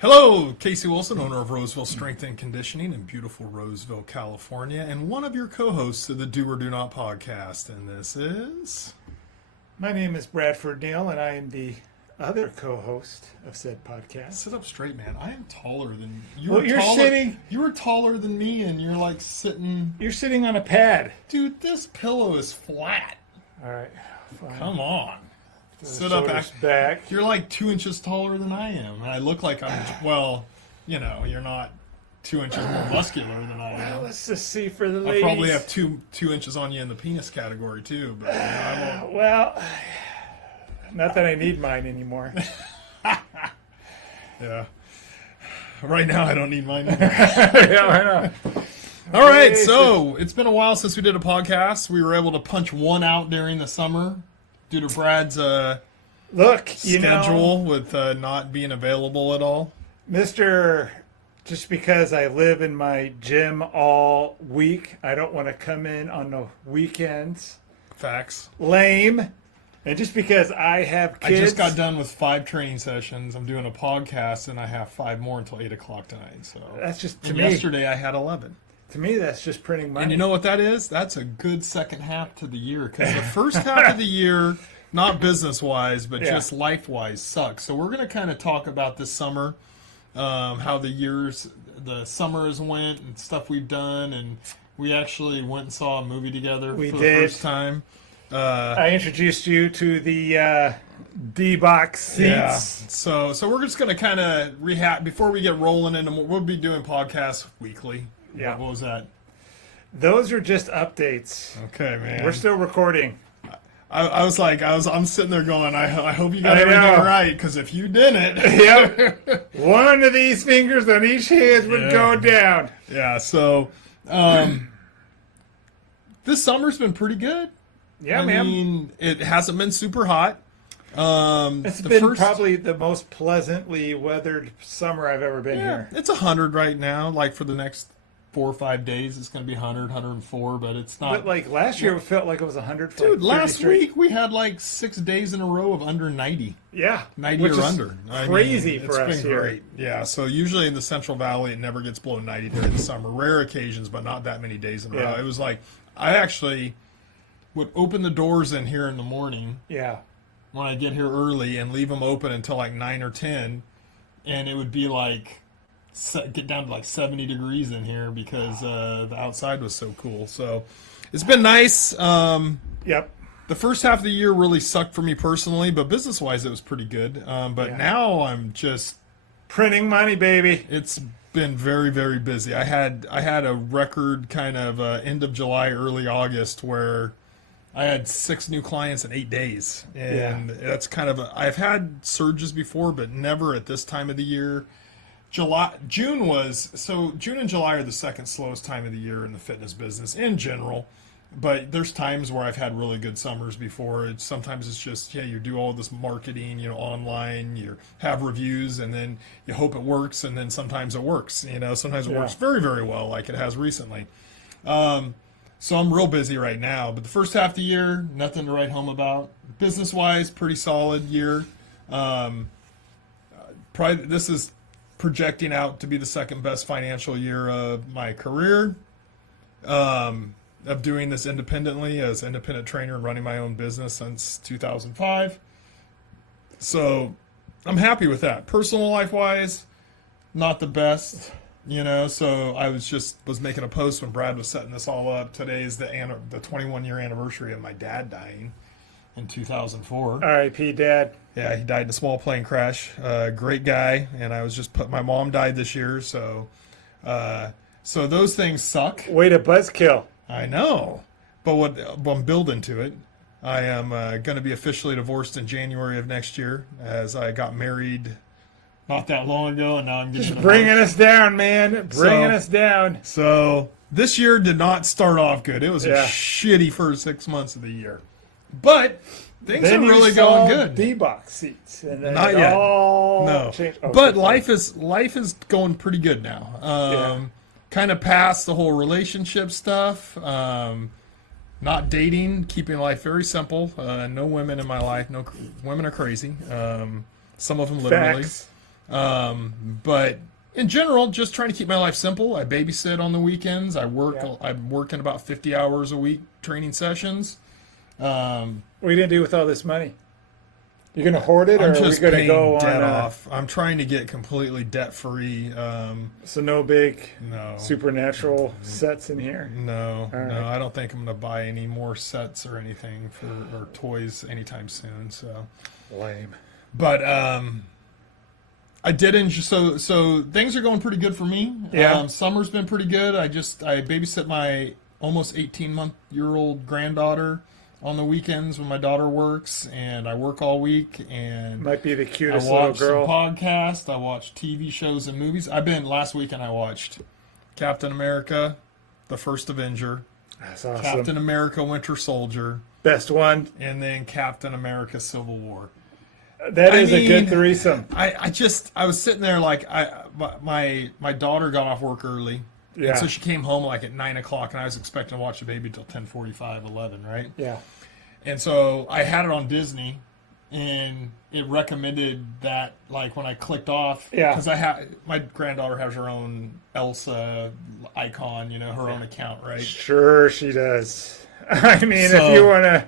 Hello, Casey Wilson, owner of Roseville Strength and Conditioning in beautiful Roseville, California, and one of your co-hosts of the Do or Do Not podcast. And this is... My name is Bradford Neal, and I am the other co-host of said podcast. Sit up straight, man. I am taller than you. Well, you're sitting. You were taller than me, and you're like sitting. You're sitting on a pad. Dude, this pillow is flat. All right, fine. Come on. Sit up back. You're like 2 inches taller than I am, and I look like I'm. Well, you know, you're not 2 inches more muscular than I am. Well, let's just see for the I ladies. probably have two inches on you in the penis category too, but you know, I won't. Well, not that I need mine anymore. Yeah. Right now, I don't need mine either. Yeah, I know. All right, so it's been a while since we did a podcast. We were able to punch one out during the summer due to Brad's schedule with not being available at all. Mr. Just because I live in my gym all week, I don't want to come in on the weekends. Facts. Lame. And just because I have kids. I just got done with 5 training sessions. I'm doing a podcast, and I have 5 more until 8 o'clock tonight. So that's just to and me. Yesterday I had 11. To me, that's just printing money. And you know what that is? That's a good second half to the year, because the first half of the year, not business-wise, but just life-wise, sucks. So we're going to kind of talk about this summer, how the summers went and stuff we've done, and we actually went and saw a movie together for the first time. I introduced you to the D-box seats. Yeah. So we're just going to kind of rehab before we get rolling into more. We'll be doing podcasts weekly. Yeah. What was that? Those are just updates. Okay, man. We're still recording. I'm sitting there going, I hope you got everything right, because if you didn't, yep, one of these fingers on each hand would go down. Yeah. So, this summer's been pretty good. Yeah, I mean, it hasn't been super hot. It's been probably the most pleasantly weathered summer I've ever been here. It's 100 right now. Like for the next 4 or 5 days, it's going to be 100, 104, but it's not. But like last year, it felt like it was 100 for Dude, like 30 last straight. week we had like 6 days in a row of under 90. Yeah. 90 which or is under. Crazy for us It's been here. great. Yeah, so usually in the Central Valley, it never gets below 90 during the summer. Rare occasions, but not that many days in a row. It was like, I actually would open the doors in here in the morning. Yeah. When I get here early and leave them open until like 9 or 10, and it would be like get down to like 70 degrees in here because the outside was so cool. So it's been nice. Yep. The first half of the year really sucked for me personally, but business wise it was pretty good. But now I'm just printing money, baby. It's been very, very busy. I had a record kind of end of July, early August where I had 6 new clients in 8 days, and that's kind of I've had surges before, but never at this time of the year. June and July are the second slowest time of the year in the fitness business in general, but there's times where I've had really good summers before. Sometimes it's just you do all this marketing, online, you have reviews, and then you hope it works, and then sometimes it works. Sometimes it works very, very well, like it has recently. So I'm real busy right now, but the first half of the year, nothing to write home about. Business-wise, pretty solid year. Probably this is projecting out to be the second best financial year of my career, of doing this independently as an independent trainer and running my own business since 2005. So I'm happy with that. Personal life-wise, not the best. So I was making a post when Brad was setting this all up. Today is the 21-year anniversary of my dad dying in 2004. R.I.P. Dad. Yeah, he died in a small plane crash. Great guy, and my mom died this year, so those things suck. Way to buzzkill. I know, but I'm building to it. I am going to be officially divorced in January of next year, as I got married not that long ago, and now I'm getting just bringing us down, man. Bringing us down. So this year did not start off good. It was a shitty first 6 months of the year, but things are really going good. D-box seats, and then not yet. No, but life is going pretty good now. Kind of past the whole relationship stuff. Not dating, keeping life very simple. No women in my life. No women are crazy. Some of them literally. Facts. But in general, just trying to keep my life simple. I babysit on the weekends. I work. Yeah. I'm working about 50 hours a week training sessions. What are you going to do with all this money? You're going to hoard it, or I'm are we just going to paying go debt on? off. I'm trying to get completely debt free. So no big No, supernatural sets in here. no, All right. no. I don't think I'm going to buy any more sets or anything or toys anytime soon. So, Lame. but I did enjoy. So things are going pretty good for me. Yeah. Summer's been pretty good. I babysit my almost 18-month-old granddaughter on the weekends when my daughter works, and I work all week. And Might be the I cutest little watch some girl. podcasts. I watch TV shows and movies. Last weekend I watched Captain America, The First Avenger, That's awesome. Captain America, Winter Soldier, Best one. and then Captain America, Civil War. That is a mean, good threesome. I was sitting there like my daughter got off work early. Yeah. And so she came home like at 9 o'clock, and I was expecting to watch the baby till 10:45, 11, right? Yeah. And so I had it on Disney, and it recommended that, like, when I clicked off, Yeah. because my granddaughter has her own Elsa icon, her own account, right? Sure, she does. I mean, So- if you want to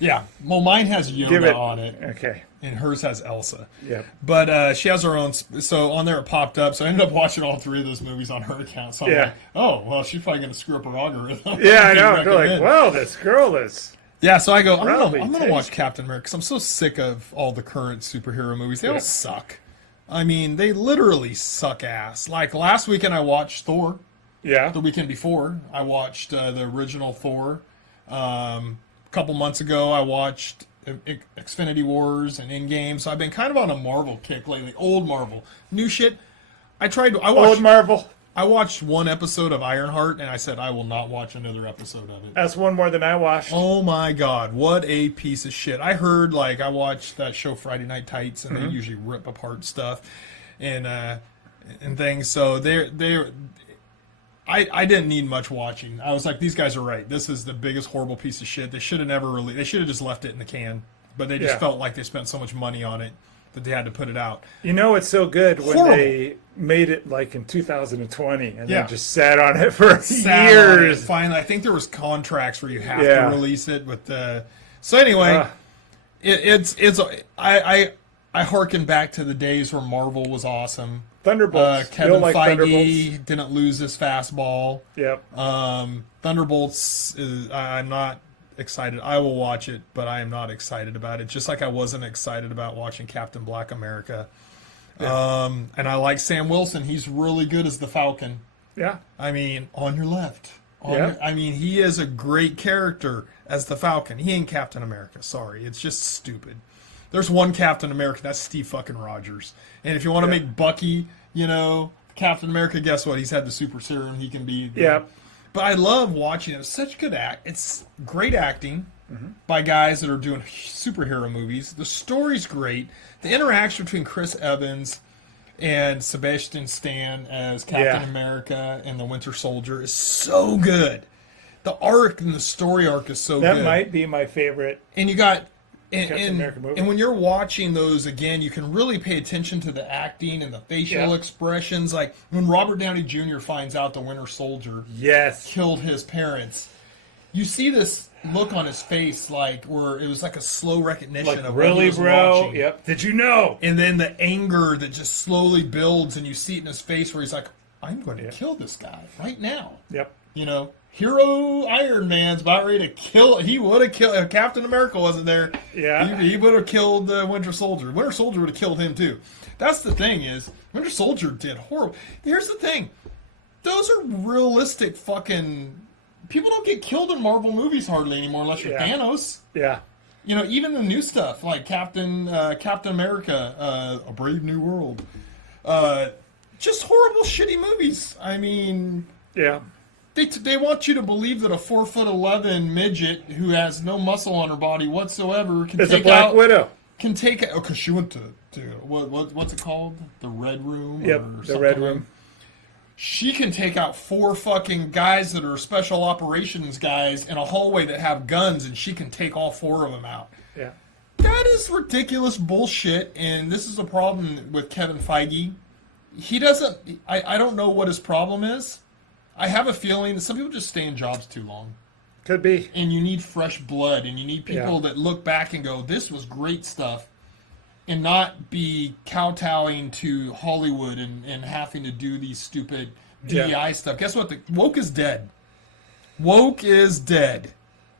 Yeah. Well, mine has give Yoda it on it, Okay. and hers has Elsa. Yep. But she has her own. So on there it popped up. So I ended up watching all three of those movies on her account. So I'm Yeah. like, oh, well, she's probably going to screw up her algorithm. Yeah, I They know. They're like, recommend. well, this girl is. Yeah, so I go, I'm Probably gonna taste. watch Captain America because I'm so sick of all the current superhero movies. They Yeah. all suck. I mean, they literally suck ass. Like last weekend, I watched Thor. Yeah. The weekend before, I watched the original Thor. A couple months ago, I watched Xfinity Wars and Endgame. So I've been kind of on a Marvel kick lately. Old Marvel, new shit. I Old Marvel. I watched one episode of Ironheart, and I said I will not watch another episode of it. That's one more than I watched. Oh my god, what a piece of shit. I heard, like, I watched that show Friday Night Tights, and they usually rip apart stuff and things. So I didn't need much watching. I was like, these guys are right. This is the biggest horrible piece of shit. They should have never released. They should have just left it in the can. But they just Yeah. felt like they spent so much money on it that they had to put it out. You know, it's so good when Horrible. they made it like in 2020 and Yeah. then just sat on it for Sat on it. years. Finally, I think there was contracts where you have Yeah. to release it with the. So anyway, I harken back to the days where Marvel was awesome. Thunderbolts. Kevin You'll like Thunderbolts. Feige didn't lose his fastball. Yep. Thunderbolts I'm not excited. I will watch it, but I am not excited about it. Just like I wasn't excited about watching Captain Black America. And I like Sam Wilson. He's really good as the Falcon. Yeah. I mean, on your left. Yeah. I mean, he is a great character as the Falcon. He ain't Captain America. Sorry, it's just stupid. There's one Captain America. That's Steve fucking Rogers. And if you want to make Bucky, Captain America, guess what? He's had the super serum. He can be. Yeah. But I love watching it. It's such good act. It's great acting by guys that are doing superhero movies. The story's great. The interaction between Chris Evans and Sebastian Stan as Captain America and the Winter Soldier is so good. The arc and the story arc is so good. That might be my favorite. And you got Captain America movie. and when you're watching those again, you can really pay attention to the acting and the facial expressions. Like when Robert Downey Jr. finds out the Winter Soldier Yes. killed his parents, you see this look on his face, like where it was like a slow recognition Like, of what really, he was bro? watching. Yep. Did you know? And then the anger that just slowly builds, and you see it in his face where he's like, "I'm going to kill this guy right now." Yep. Hero Iron Man's about ready to kill. He would have killed if Captain America wasn't there. Yeah. he would have killed the Winter Soldier. Winter Soldier would have killed him too. That's the thing is, Winter Soldier did horrible. Here's the thing: those are realistic fucking. People don't get killed in Marvel movies hardly anymore unless you're Thanos. Yeah. Even the new stuff like Captain America, A Brave New World, just horrible, shitty movies. I mean, Yeah. they want you to believe that a 4'11" midget who has no muscle on her body whatsoever can It's a take Black out Widow. can take it. Oh, because she went to what's it called? The Red Room. Yep. or The something Red like- Room. She can take out 4 fucking guys that are special operations guys in a hallway that have guns, and she can take all 4 of them out. Yeah. That is ridiculous bullshit, and this is a problem with Kevin Feige. He doesn't. I don't know what his problem is. I have a feeling that some people just stay in jobs too long. Could be. And you need fresh blood, and you need people that look back and go, "This was great stuff," and not be kowtowing to Hollywood and having to do these stupid DEI stuff. Guess what? The woke is dead. Woke is dead.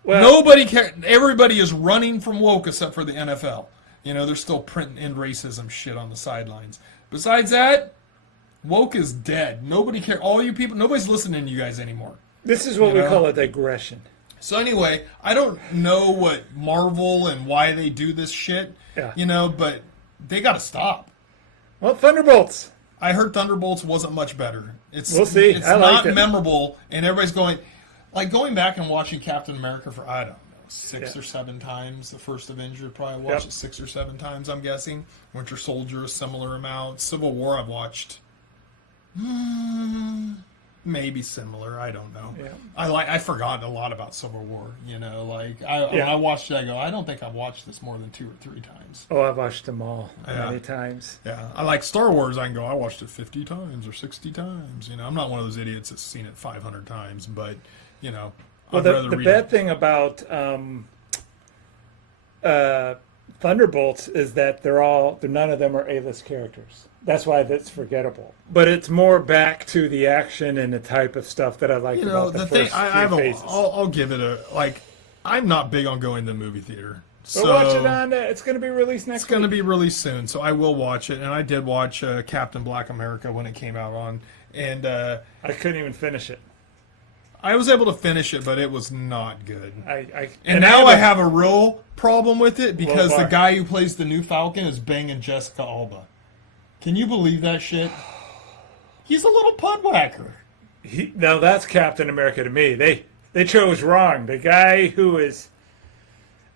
Well, nobody cares. Everybody is running from woke except for the NFL. You know, they're still printing in racism shit on the sidelines. Besides that, woke is dead. Nobody cares. All you people, nobody's listening to you guys anymore. This is what we call a digression. So anyway, I don't know what Marvel and why they do this shit, you know, but they got to stop. Well, Thunderbolts. I heard Thunderbolts wasn't much better. We'll see. It's not memorable, and everybody's going, like going back and watching Captain America for, I don't know, 6 or 7 times. The first Avenger probably watched it 6 or 7 times, I'm guessing. Winter Soldier, a similar amount. Civil War I've watched. Maybe similar, I don't know. Yeah. I forgot a lot about Civil War, you know, like when I watched it, I go, I don't think I've watched this more than 2 or 3 times. Oh, I've watched them all many times. Yeah. I like Star Wars, I can go, I watched it 50 times or 60 times. You know, I'm not one of those idiots that's seen it 500 times, but you know, well, the bad thing about Thunderbolts is that none of them are A-list characters. That's why that's forgettable. But it's more back to the action and the type of stuff that I like about the first few phases. I'll give it I'm not big on going to the movie theater. So we'll watch it on. It's going to be released next week. It's going to be released soon, so I will watch it. And I did watch Captain Black America when it came out on, and I couldn't even finish it. I was able to finish it, but it was not good. And now I have a real problem with it because the guy who plays the new Falcon is banging Jessica Alba. Can you believe that shit? He's a little pudwhacker. Now that's Captain America to me. They chose wrong. The guy who is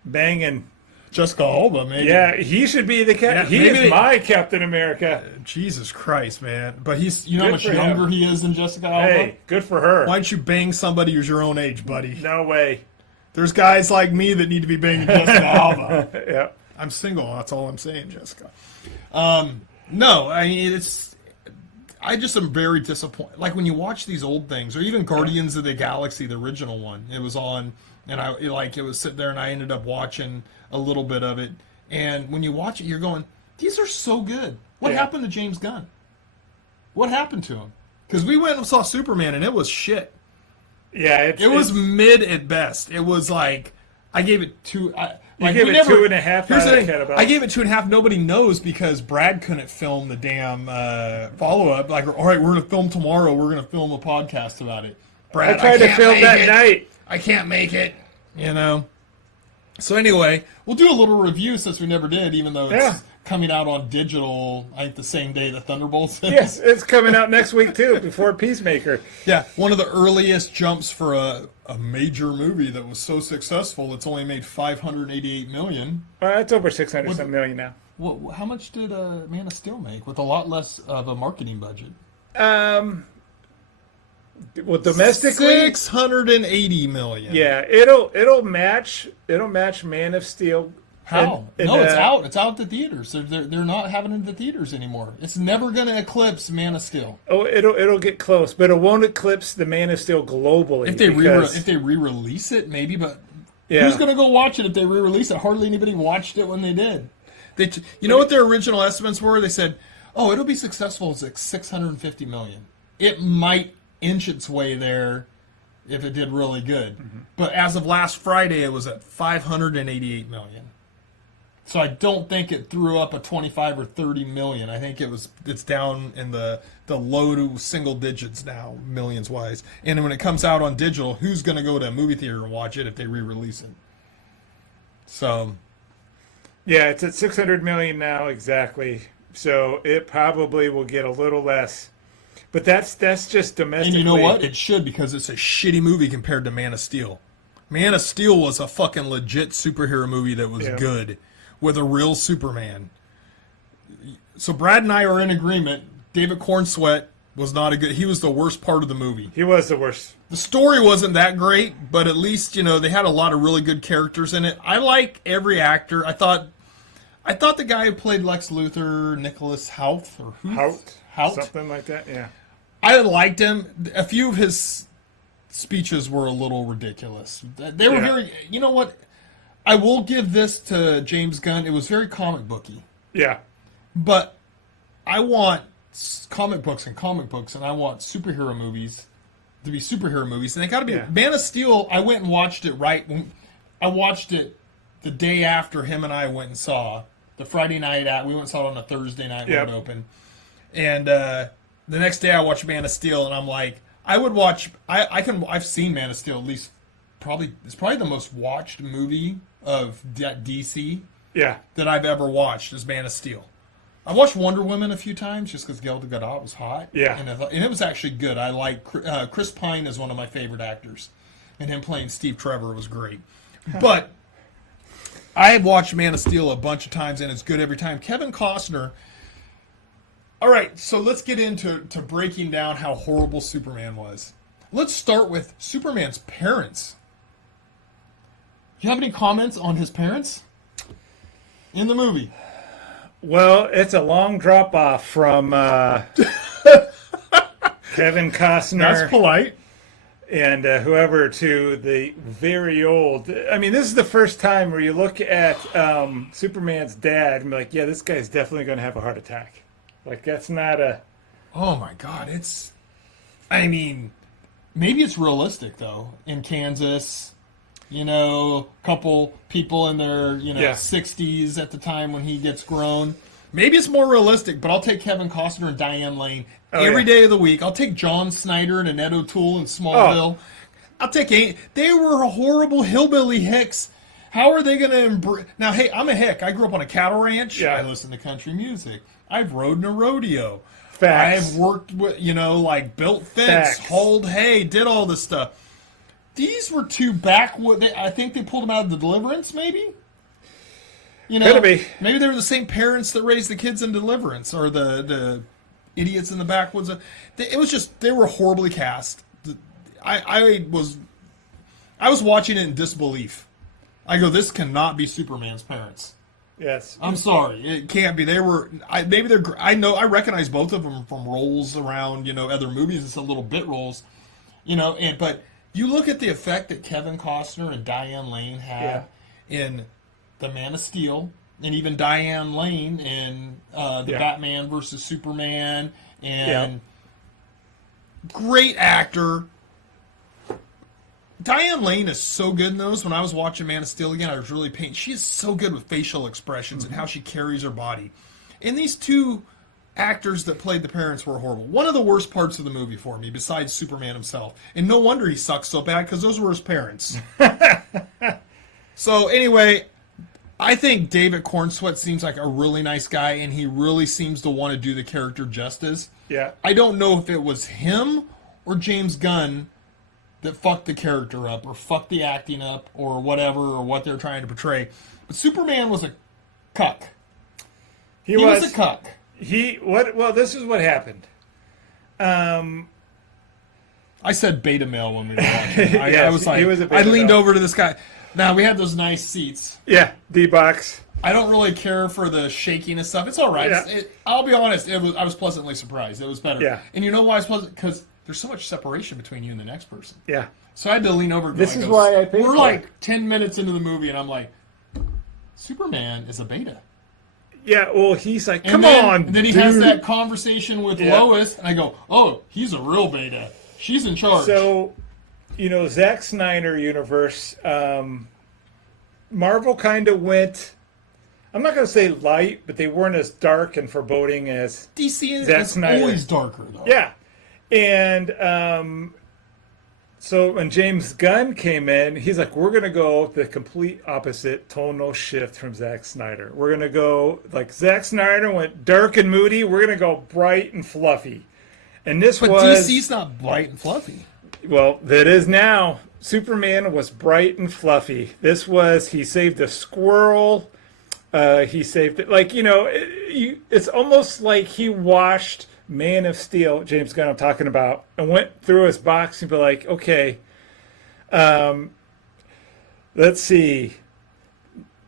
banging Jessica Alba, maybe. Yeah, he should be the captain. He is my Captain America. Jesus Christ, man! But he's how much younger he is than Jessica Alba. Hey, good for her. Why don't you bang somebody who's your own age, buddy? No way. There's guys like me that need to be banging Jessica Alba. Yeah, I'm single. That's all I'm saying, Jessica. No, I mean I just am very disappointed. Like when you watch these old things, or even Guardians of the Galaxy, the original one, it was on, and it was sitting there, and I ended up watching a little bit of it. And when you watch it, you're going, these are so good. What happened to James Gunn? What happened to him? Because we went and saw Superman, and it was shit. Yeah, it was mid at best. It was like I gave it 2. You gave it 2.5. I gave it 2.5. Nobody knows because Brad couldn't film the damn follow-up. Like, all right, we're going to film tomorrow. We're going to film a podcast about it. Brad, I tried to film that night. I can't make it. You know. So anyway, we'll do a little review since we never did, even though it's coming out on digital, I think the same day the Thunderbolts is. Yes, it's coming out next week too, before Peacemaker. Yeah, one of the earliest jumps for a major movie that was so successful. It's only made $588 million. It's over 600 million now. How much did Man of Steel make with a lot less of a marketing budget? Well, domestically, $680 million. Yeah, it'll match Man of Steel. How? It's out. It's out at the theaters. They're not having it at the theaters anymore. It's never going to eclipse Man of Steel. Oh, it'll get close, but it won't eclipse the Man of Steel globally. If they re-release it, maybe. But who's going to go watch it if they re-release it? Hardly anybody watched it when they did. You know what their original estimates were? They said, "Oh, it'll be successful. It's like $650 million. It might inch its way there if it did really good." Mm-hmm. But as of last Friday, it was at $588 million. So I don't think it threw up a 25 or 30 million. I think it's down in the low to single digits now, millions wise. And when it comes out on digital, who's going to go to a movie theater and watch it if they re-release it? So, yeah, it's at 600 million now exactly. So it probably will get a little less. But that's just domestically. And you know what? It should, because it's a shitty movie compared to Man of Steel. Man of Steel was a fucking legit superhero movie that was good with a real Superman. So Brad and I are in agreement. David Cornsweet was not he was the worst part of the movie. He was the worst. The story wasn't that great, but at least, they had a lot of really good characters in it. I like every actor. I thought I thought the guy who played Lex Luthor, Nicholas Hoult or Hoult, something like that. Yeah, I liked him. A few of his speeches were a little ridiculous. They were very. You know what? I will give this to James Gunn. It was very comic booky. Yeah, but I want comic books, and I want superhero movies to be superhero movies, and they got to be. Man of Steel. I went and watched it I watched it the day after him and I went and saw the Friday night we went and saw it on a Thursday night when it opened, and the next day I watched Man of Steel, and I'm like, I would watch. I've seen Man of Steel at least. It's probably the most watched movie of DC. Yeah, that I've ever watched is Man of Steel. I watched Wonder Woman a few times just because Gal Gadot was hot. Yeah, and it was actually good. I like Chris Pine is one of my favorite actors, and him playing Steve Trevor was great. But I have watched Man of Steel a bunch of times, and it's good every time. Kevin Costner. All right, so let's get into breaking down how horrible Superman was. Let's start with Superman's parents. Do you have any comments on his parents in the movie? Well, it's a long drop off from Kevin Costner. That's polite. And whoever to the very old. I mean, this is the first time where you look at Superman's dad and be like, yeah, this guy's definitely going to have a heart attack. Like, that's not a. Oh my God, I mean, maybe it's realistic though. In Kansas, a couple people in their 60s at the time when he gets grown. Maybe it's more realistic, but I'll take Kevin Costner and Diane Lane every day of the week. I'll take John Snyder and Annette O'Toole in Smallville. I'll take they were horrible hillbilly hicks. How are they going to embrace? Now, hey, I'm a hick. I grew up on a cattle ranch. Yeah. I listen to country music. I've rode in a rodeo. Facts. I've worked with, like built fence, hauled hay, did all this stuff. These were two I think they pulled them out of the Deliverance, maybe? Could be. Maybe they were the same parents that raised the kids in Deliverance, or the idiots in the backwoods. It was just, they were horribly cast. I was watching it in disbelief. I go, this cannot be Superman's parents. Yes. I'm sorry. It can't be. I recognize both of them from roles around, other movies and some little bit roles, but you look at the effect that Kevin Costner and Diane Lane had in The Man of Steel, and even Diane Lane in the Batman versus Superman, and great actor. Diane Lane is so good in those. When I was watching Man of Steel again, I was really pained. She is so good with facial expressions and how she carries her body. And these two actors that played the parents were horrible. One of the worst parts of the movie for me, besides Superman himself. And no wonder he sucks so bad, because those were his parents. So anyway, I think David Cornsweet seems like a really nice guy, and he really seems to want to do the character justice. Yeah. I don't know if it was him or James Gunn that fucked the character up, or fucked the acting up, or whatever, or what they're trying to portray. But Superman was a cuck. He was a cuck. Well, this is what happened. I said beta male when we were watching. Yes, I was like, I leaned over to this guy. Now, we had those nice seats. Yeah, D-box. I don't really care for the shaking and stuff. It's all right. Yeah. I'll be honest. I was pleasantly surprised. It was better. Yeah. And you know why I was pleasant? Because there's so much separation between you and the next person. Yeah. So I had to lean over. This is why I paid. We're like 10 minutes into the movie, and I'm like, Superman is a beta. Yeah. Well, he's like, come on. And then he has that conversation with Lois, and I go, oh, he's a real beta. She's in charge. So, Zack Snyder universe, Marvel kind of went. I'm not going to say light, but they weren't as dark and foreboding as DC is Snyder. Always darker, though. Yeah. And so when James Gunn came in, he's like, we're going to go the complete opposite tonal shift from Zack Snyder. We're going to go, like Zack Snyder went dark and moody. We're going to go bright and fluffy. And But DC's not bright and fluffy. Well, that is now. Superman was bright and fluffy. This was, he saved a squirrel. He saved it. Like, it's almost like he washed Man of Steel, James Gunn I'm talking about, and went through his box and be like, okay, let's see.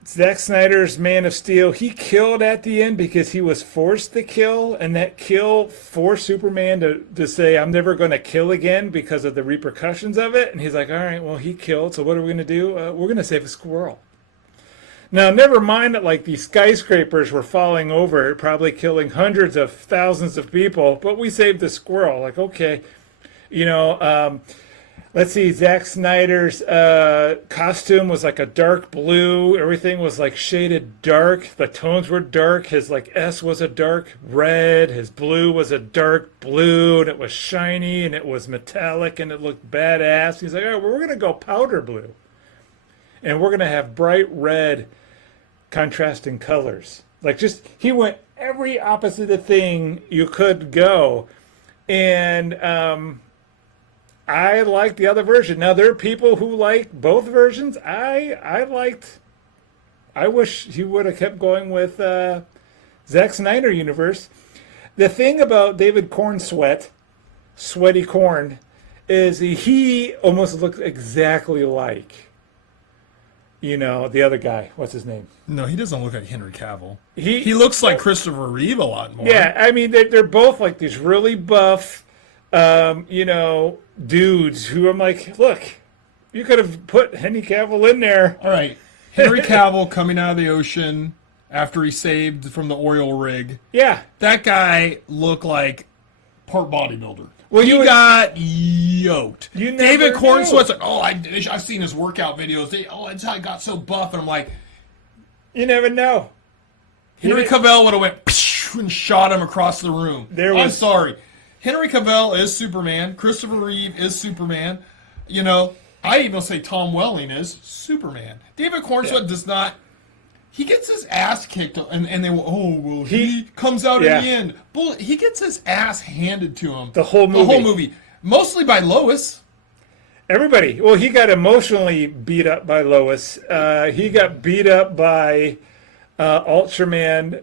Zack Snyder's Man of Steel, he killed at the end because he was forced to kill, and that kill forced Superman to say, I'm never going to kill again because of the repercussions of it. And he's like, all right, well, he killed, so what are we going to do? We're going to save a squirrel. Now, never mind that like these skyscrapers were falling over, probably killing hundreds of thousands of people, but we saved the squirrel. Like, okay, let's see, Zack Snyder's costume was like a dark blue. Everything was like shaded dark. The tones were dark. His like S was a dark red. His blue was a dark blue, and it was shiny, and it was metallic, and it looked badass. He's like, all right, well, we're going to go powder blue. And we're going to have bright red contrasting colors. Like he went every opposite thing you could go. And I like the other version. Now, there are people who like both versions. I wish he would have kept going with Zack Snyder universe. The thing about David Corn Sweaty Corn, is he almost looks exactly like, the other guy. What's his name? No, he doesn't look like Henry Cavill. He looks like Christopher Reeve a lot more. Yeah, I mean, they're both like these really buff, dudes who I'm like, look, you could have put Henry Cavill in there. All right. Henry Cavill coming out of the ocean after he saved from the oil rig. Yeah. That guy looked like part bodybuilder. Well, he got yoked. David Cornsweat's like, I've seen his workout videos. That's how I got so buff. And I'm like, you never know. Henry Cavill would have went and shot him across the room. I'm sorry. Henry Cavill is Superman. Christopher Reeve is Superman. I even say Tom Welling is Superman. David Cornsweat does not. He gets his ass kicked, and they will, he comes out at the end. He gets his ass handed to him. The whole movie. Mostly by Lois. Everybody. Well, he got emotionally beat up by Lois. He got beat up by Ultraman.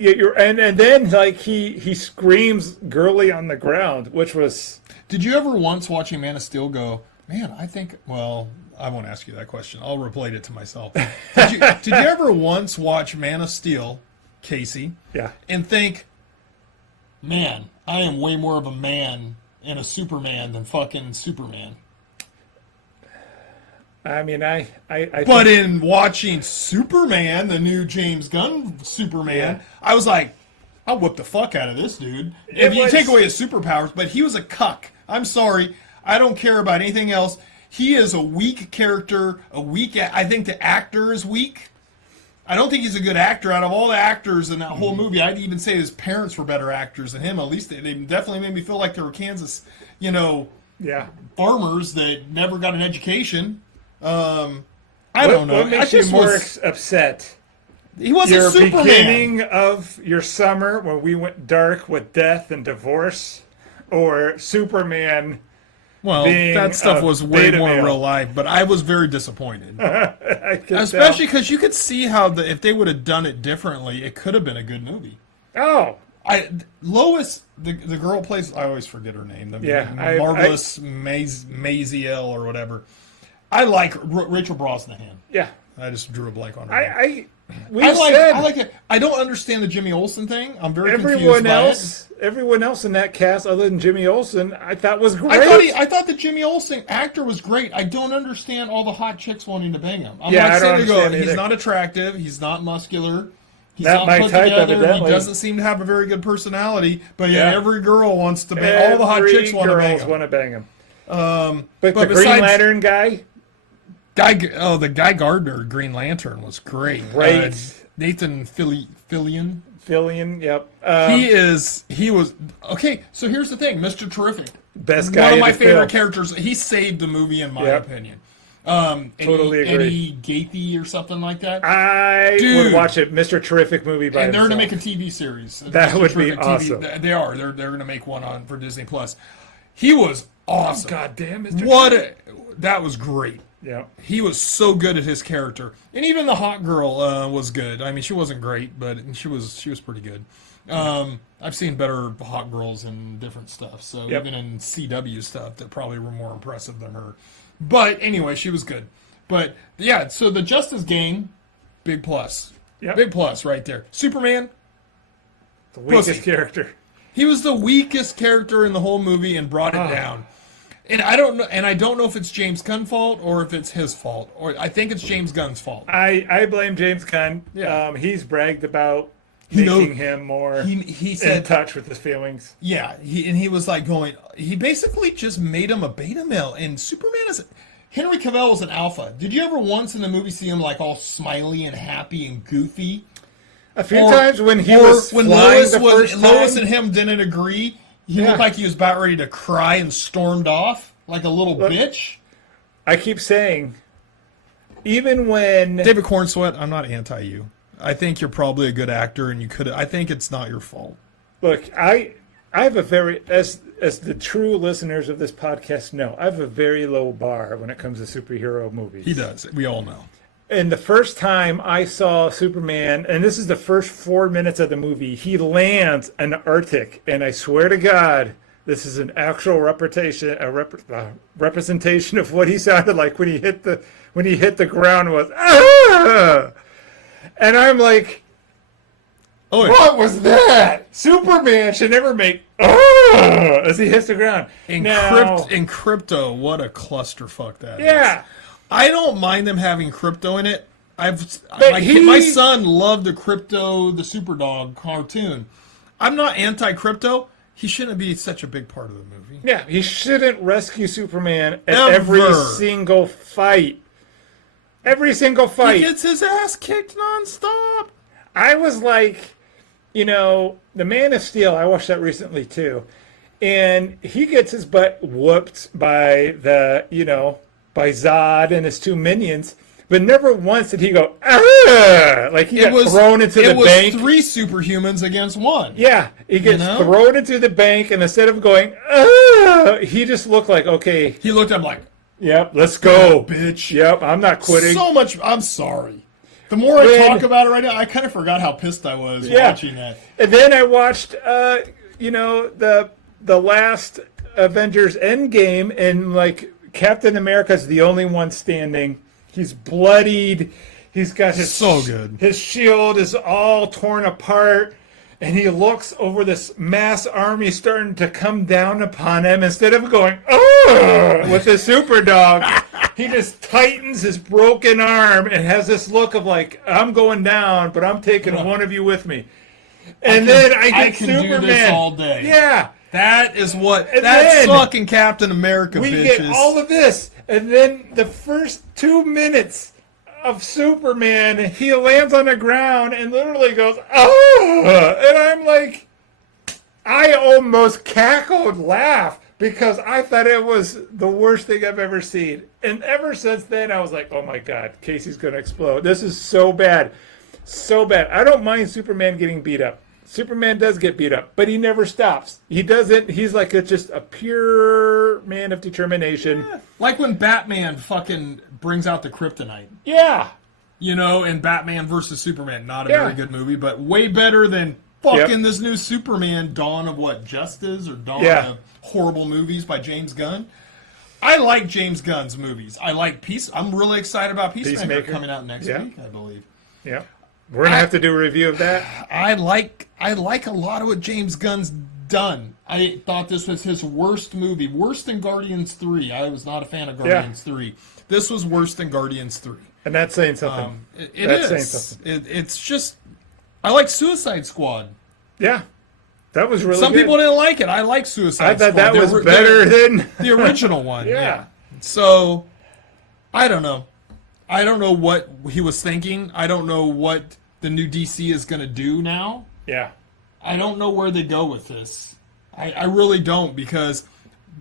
And then like he screams girly on the ground, which was. Did you ever once watching Man of Steel go, man, I think, well, I won't ask you that question. I'll relate it to myself. Did you ever once watch Man of Steel, Casey? Yeah. And think, man, I am way more of a man and a Superman than fucking Superman. I mean, But in watching Superman, the new James Gunn Superman, I was like, I'll whip the fuck out of this dude. If you take away his superpowers, but he was a cuck. I'm sorry. I don't care about anything else. He is a weak character, I think the actor is weak. I don't think he's a good actor. Out of all the actors in that whole movie, I'd even say his parents were better actors than him. At least they definitely made me feel like they were Kansas, farmers that never got an education. I don't know. What makes you more upset? He wasn't Superman. Your beginning of your summer when we went dark with death and divorce, or Superman? Well, that stuff was way more real life, but I was very disappointed. Especially because you could see how if they would have done it differently, it could have been a good movie. Oh. Lois, the girl plays, I always forget her name. Marvelous Maziel or whatever. I like Rachel Brosnahan. Yeah. I just drew a blank on her. I like it. I don't understand the Jimmy Olsen thing. I'm very confused by it. Everyone else in that cast, other than Jimmy Olsen, I thought was great. I thought the Jimmy Olsen actor was great. I don't understand all the hot chicks wanting to bang him. He's not attractive. He's not muscular. He's not put together. He doesn't seem to have a very good personality. But every girl wants to bang. All the hot chicks want to bang him. Want to bang him. But the Green Lantern guy. The Guy Gardner Green Lantern was great. Right. Nathan Fillion. Yep. He was okay. So here's the thing, Mr. Terrific, best guy. One of my favorite characters. He saved the movie in my opinion. Totally agree. Eddie Gaethje or something like that. I would watch it. Mr. Terrific movie by and they're himself. going to make a TV series. That Mr. would be Terrific awesome. They are. They're going to make one for Disney Plus. He was awesome. God damn, Mr. That was great. Yeah, he was so good at his character, and even the hot girl was good. I mean, she wasn't great, but she was pretty good. I've seen better hot girls in different stuff, so even in CW stuff that probably were more impressive than her. But anyway, she was good. But yeah, so the Justice Gang big plus. Yep. Big plus right there. Superman, The weakest pussy. character. He was the weakest character in the whole movie and brought it down. And I don't know if it's James Gunn's fault or if it's his fault. Or I think it's James Gunn's fault. I blame James Gunn. Yeah. He's bragged about making him more he said, in touch with his feelings. Yeah, he was like he basically just made him a beta male. And Superman Henry Cavill was an alpha. Did you ever once in the movie see him like all smiley and happy and goofy? A few times when he was when flying Lois and him didn't agree, he looked like he was about ready to cry and stormed off like a little bitch. I keep saying, even when David Cornsweet, I'm not anti you. I think you're probably a good actor, and you could. I think it's not your fault. Look, I have a very as the true listeners of this podcast know, I have a very low bar when it comes to superhero movies. He does. We all know. And the first time I saw Superman, and this is the first 4 minutes of the movie, he lands an Arctic, and I swear to God, this is an actual representation of what he sounded like when he hit the ground. Was and I'm like, what was that? Superman should never make as he hits the ground. In Crypto, what a clusterfuck that is. Yeah. I don't mind them having Crypto in it. My son loved the Crypto, the Superdog cartoon. I'm not anti-Crypto. He shouldn't be such a big part of the movie. Yeah, he shouldn't rescue Superman at every single fight. Every single fight. He gets his ass kicked nonstop. I was like, The Man of Steel, I watched that recently too. And he gets his butt whooped by by Zod and his two minions, but never once did he go, like he got thrown into the bank. It was 3 superhumans against 1. Yeah, he gets thrown into the bank, and instead of going, he just looked like, okay. He looked up like, yep, let's go. Bitch. Yep, I'm not quitting. So much, I'm sorry. The more I talk about it right now, I kind of forgot how pissed I was watching that. And then I watched, the last Avengers Endgame, and like, Captain America's the only one standing. He's bloodied. He's got his His shield is all torn apart, and he looks over this mass army starting to come down upon him. Instead of going with the super dog, he just tightens his broken arm and has this look of like, I'm going down, but I'm taking one of you with me. And then I get Superman. Do this all day. Yeah. That's fucking Captain America, we bitches. get all of this, and then the first 2 minutes of Superman, he lands on the ground and literally goes, and I'm like, I almost cackled laugh because I thought it was the worst thing I've ever seen. And ever since then, I was like, oh my God, Casey's going to explode. This is so bad. So bad. I don't mind Superman getting beat up. Superman does get beat up, but he never stops. He doesn't. He's like just a pure man of determination. Yeah. Like when Batman fucking brings out the kryptonite. Yeah. In Batman versus Superman. Not a very good movie, but way better than fucking this new Superman, Dawn of Justice, or Dawn of Horrible Movies by James Gunn. I like James Gunn's movies. I like I'm really excited about Peacemaker coming out next week, I believe. Yeah. We're going to have to do a review of that. I like a lot of what James Gunn's done. I thought this was his worst movie. Worse than Guardians 3. I was not a fan of Guardians 3. This was worse than Guardians 3. And that's saying something. That's saying something. It's just... I like Suicide Squad. Yeah. That was really Some good. people didn't like it. I like Suicide Squad. I thought that was better than... the original one. Yeah. So, I don't know. I don't know what he was thinking. I don't know what the new DC is going to do now. Yeah. I don't know where they go with this. I really don't, because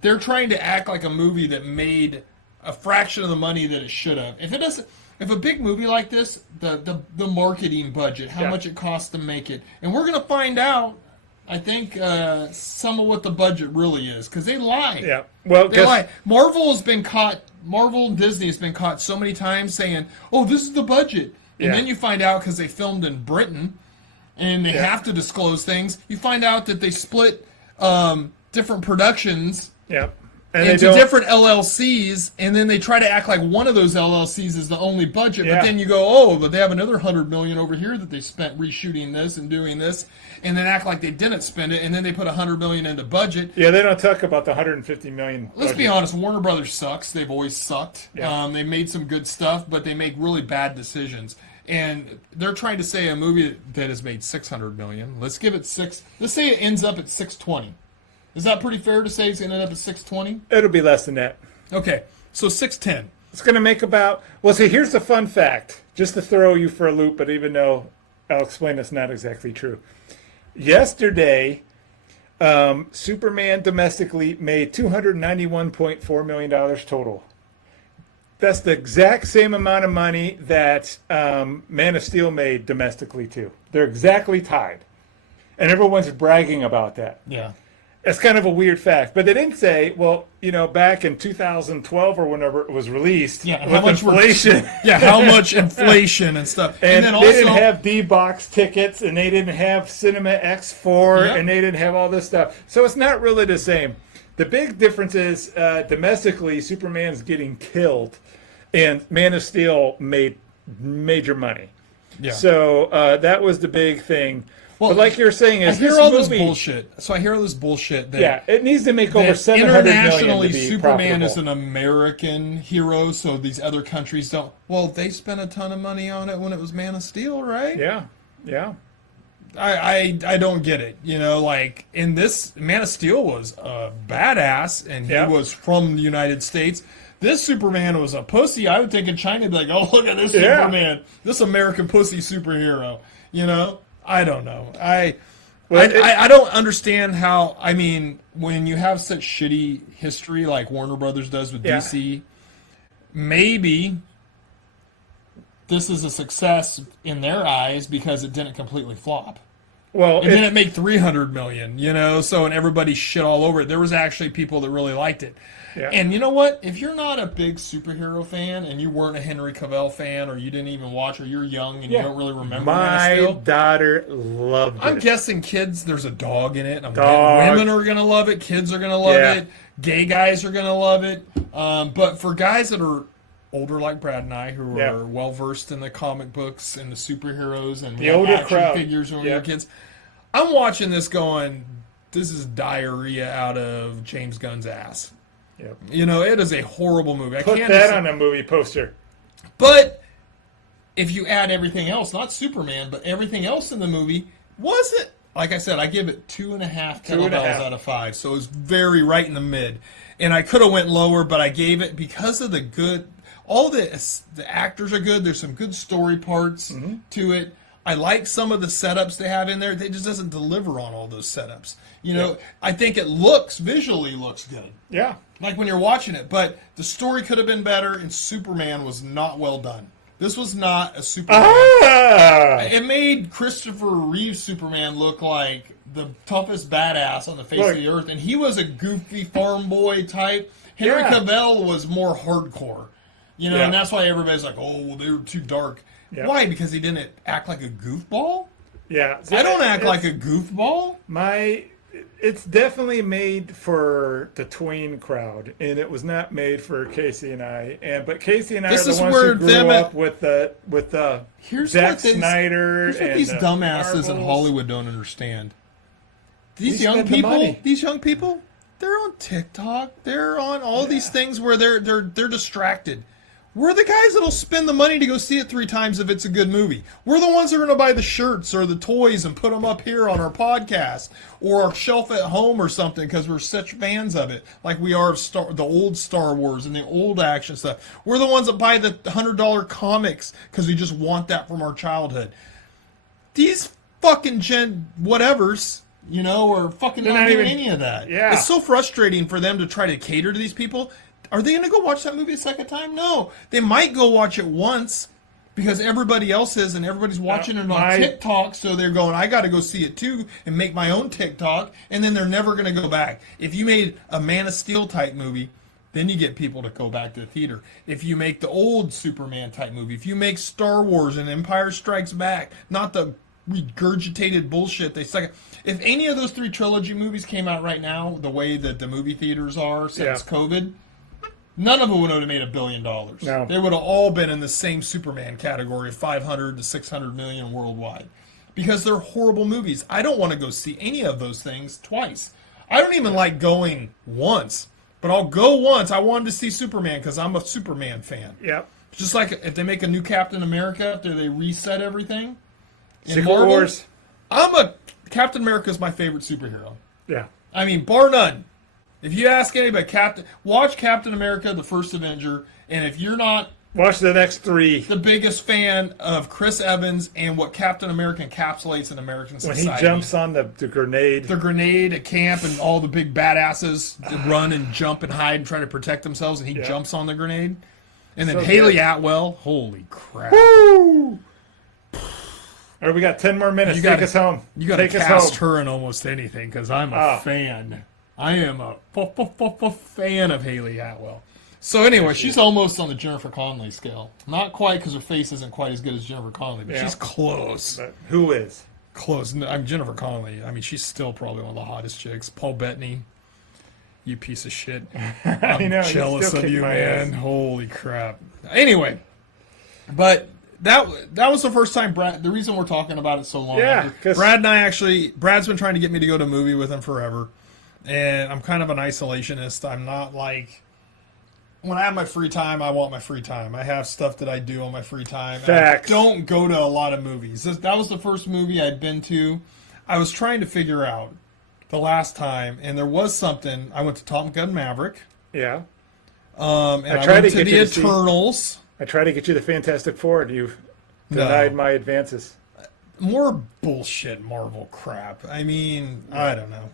they're trying to act like a movie that made a fraction of the money that it should have. If a big movie like this, the marketing budget, how much it costs to make it, and we're going to find out, I think, some of what the budget really is, because they lie. Yeah. Well, they lie. Marvel and Disney has been caught so many times saying, "Oh, this is the budget," and then you find out because they filmed in Britain, and they have to disclose things. You find out that they split different productions. Yeah. into different LLCs, and then they try to act like one of those LLCs is the only budget, but then you go, oh, but they have another $100 million over here that they spent reshooting this and doing this, and then act like they didn't spend it, and then they put $100 million into budget. Yeah, they don't talk about the $150 million. Let's be honest, Warner Brothers sucks. They've always sucked. Yeah. They made some good stuff, but they make really bad decisions. And they're trying to say a movie that has made $600 million. Let's give it six. Let's say it ends up at $620. Is that pretty fair to say it's going to end up at $620? It'll be less than that. Okay, so $610. It's going to make about... Well, see, here's the fun fact, just to throw you for a loop, but even though I'll explain it's not exactly true. Yesterday, Superman domestically made $291.4 million total. That's the exact same amount of money that Man of Steel made domestically, too. They're exactly tied. And everyone's bragging about that. Yeah. It's kind of a weird fact, but they didn't say, well, back in 2012 or whenever it was released, how much inflation. How much inflation and stuff. And then they also, didn't have D-Box tickets, and they didn't have Cinema X4, and they didn't have all this stuff. So it's not really the same. The big difference is domestically, Superman's getting killed, and Man of Steel made major money. Yeah. So that was the big thing. Well, but like you're saying, I hear all this bullshit. So I hear all this bullshit that it needs to make over $700 million internationally, to be Superman profitable. is an American hero, so these other countries don't. Well, they spent a ton of money on it when it was Man of Steel, right? Yeah. I don't get it. Like in this, Man of Steel was a badass, and he was from the United States. This Superman was a pussy. I would think in China, be like, oh, look at this Superman, this American pussy superhero. I don't know. I don't understand how. I mean, when you have such shitty history like Warner Brothers does with DC, maybe this is a success in their eyes because it didn't completely flop. Well, it didn't make $300 million, So and everybody shit all over it. There was actually people that really liked it. Yeah. And you know what? If you're not a big superhero fan and you weren't a Henry Cavill fan or you didn't even watch or you're young and you don't really remember Man of Steel, my daughter loved it. I'm guessing kids, there's a dog in it. Women are going to love it. Kids are going to love it. Gay guys are going to love it. But for guys that are older like Brad and I who are well versed in the comic books and the superheroes and the older action crowd figures when we were kids, I'm watching this going, this is diarrhea out of James Gunn's ass. Yep. It is a horrible movie. Put that on a movie poster. But if you add everything else, not Superman, but everything else in the movie, wasn't, like I said, I give it 2.5 kettlebells out of 5. So it was very right in the mid. And I could have went lower, but I gave it because of the good, all the actors are good. There's some good story parts to it. I like some of the setups they have in there. They just doesn't deliver on all those setups. I think it visually looks good. Yeah. Like when you're watching it, but the story could have been better, and Superman was not well done. This was not a Superman. It made Christopher Reeve's Superman look like the toughest badass on the face of the earth, and he was a goofy farm boy type. Henry Cavill was more hardcore, and that's why everybody's like, oh, well, they were too dark. Yeah. Why? Because he didn't act like a goofball? Yeah. I don't act like a goofball. It's definitely made for the tween crowd, and it was not made for Casey and I. But Casey and I are the ones who grew up with Zack Snyder. Here's what these dumbasses in Hollywood don't understand. These young people, they're on TikTok. They're on all these things where they're distracted. We're the guys that'll spend the money to go see it 3 times if it's a good movie. We're the ones that are going to buy the shirts or the toys and put them up here on our podcast or our shelf at home or something because we're such fans of it, like we are of the old Star Wars and the old action stuff. We're the ones that buy the $100 comics because we just want that from our childhood. These fucking whatevers, are fucking not doing any of that. Yeah. It's so frustrating for them to try to cater to these people. Are they going to go watch that movie a second time? No. They might go watch it once because everybody else is and everybody's watching it on TikTok, so they're going, I got to go see it too and make my own TikTok, and then they're never going to go back. If you made a Man of Steel type movie, then you get people to go back to the theater. If you make the old Superman type movie, if you make Star Wars and Empire Strikes Back, not the regurgitated bullshit. They suck. If any of those 3 trilogy movies came out right now, the way that the movie theaters are since COVID, none of them would have made $1 billion. No. They would have all been in the same Superman category of 500 to 600 million worldwide. Because they're horrible movies. I don't want to go see any of those things twice. I don't even like going once. But I'll go once. I wanted to see Superman because I'm a Superman fan. Yep. Just like if they make a new Captain America after they reset everything. Secret Wars. Captain America is my favorite superhero. Yeah. I mean, bar none. If you ask anybody, watch Captain America, the First Avenger, and if you're not watch the next 3. The biggest fan of Chris Evans and what Captain America encapsulates in American society. When he jumps on the grenade. The grenade at camp and all the big badasses run and jump and hide and try to protect themselves, and he jumps on the grenade. And then Haley Atwell, holy crap. Woo! All right, we got 10 more minutes. Take us home. You got to cast her in almost anything because I'm a fan. I am a fan of Haley Atwell. So anyway, she's almost on the Jennifer Connelly scale. Not quite because her face isn't quite as good as Jennifer Connelly, but she's close. But who is? Close. I'm Jennifer Connelly. I mean, she's still probably one of the hottest chicks. Paul Bettany, you piece of shit. I'm jealous of you, man. Holy crap. Anyway, but that was the first time Brad. The reason we're talking about it so long. Yeah, Brad and Brad's been trying to get me to go to a movie with him forever, and I'm kind of an isolationist. I'm not like. When I have my free time, I want my free time. I have stuff that I do on my free time. Facts. I don't go to a lot of movies. That was the first movie I'd been to. I was trying to figure out the last time, and there was something. I went to Top Gun Maverick. Yeah. And I went to the Eternals. I tried to get you the Fantastic Four, and you denied my advances. More bullshit Marvel crap. I mean, I don't know.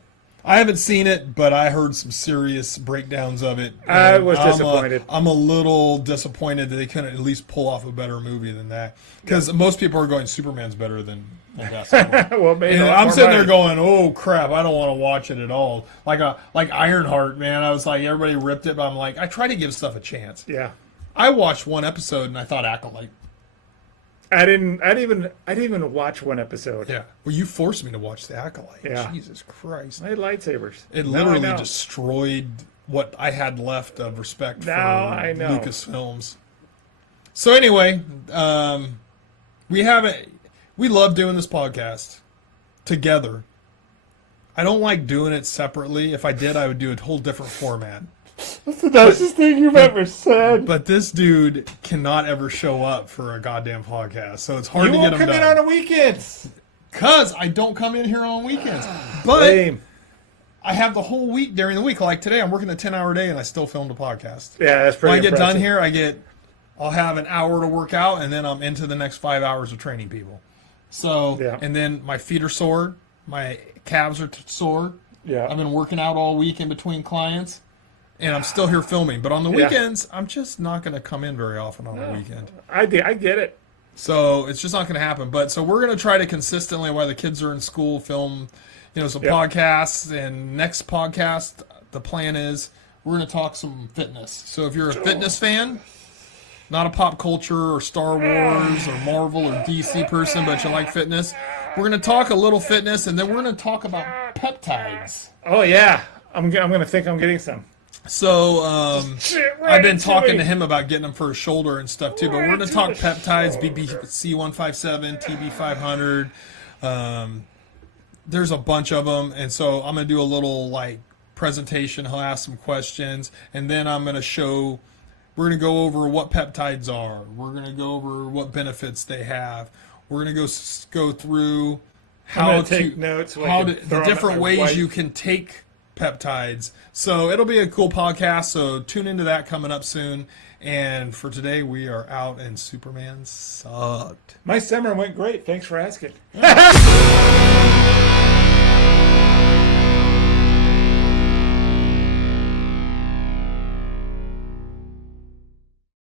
I haven't seen it, but I heard some serious breakdowns of it. I was disappointed. I'm a little disappointed that they couldn't at least pull off a better movie than that. Because most people are going, Superman's better than Fantastic. Well, maybe I'm sitting there going, oh crap, I don't want to watch it at all. Like Ironheart, man. I was like, everybody ripped it, but I'm like, I try to give stuff a chance. Yeah. I watched one episode and I thought Acolyte. I didn't even watch one episode. Yeah. Well, you forced me to watch The Acolyte. Yeah. Jesus Christ. I had lightsabers. It literally destroyed what I had left of respect for Lucasfilms. So anyway, we love doing this podcast together. I don't like doing it separately. If I did, I would do a whole different format. That's the nicest thing you've ever said. But this dude cannot ever show up for a goddamn podcast, so it's hard to get him done. You won't come in on the weekends. Because I don't come in here on weekends. But I have the whole week during the week. Like today, I'm working a 10-hour day, and I still filmed a podcast. Yeah, that's pretty impressive. When I get done here, I'll have an hour to work out, and then I'm into the next 5 hours of training people. So, and then my feet are sore. My calves are sore. Yeah. I've been working out all week in between clients. And I'm still here filming. But on the weekends, I'm just not going to come in very often on the weekend. I get it. So it's just not going to happen. But so we're going to try to consistently, while the kids are in school, film, some podcasts. And next podcast, the plan is we're going to talk some fitness. So if you're a fitness fan, not a pop culture or Star Wars or Marvel or DC person, but you like fitness, we're going to talk a little fitness, and then we're going to talk about peptides. Oh, yeah. I'm going to think I'm getting some. So I've been talking to him about getting them for his shoulder and stuff too. But we're going to talk peptides, BBC 157, TB 500. There's a bunch of them, and so I'm going to do a little presentation. He'll ask some questions, and then I'm going to show. We're going to go over what peptides are. We're going to go over what benefits they have. We're going to go through how to take notes, the different ways you can take peptides. So it'll be a cool podcast, so tune into that coming up soon. And for today, we are out, and Superman sucked. My summer went great. Thanks for asking.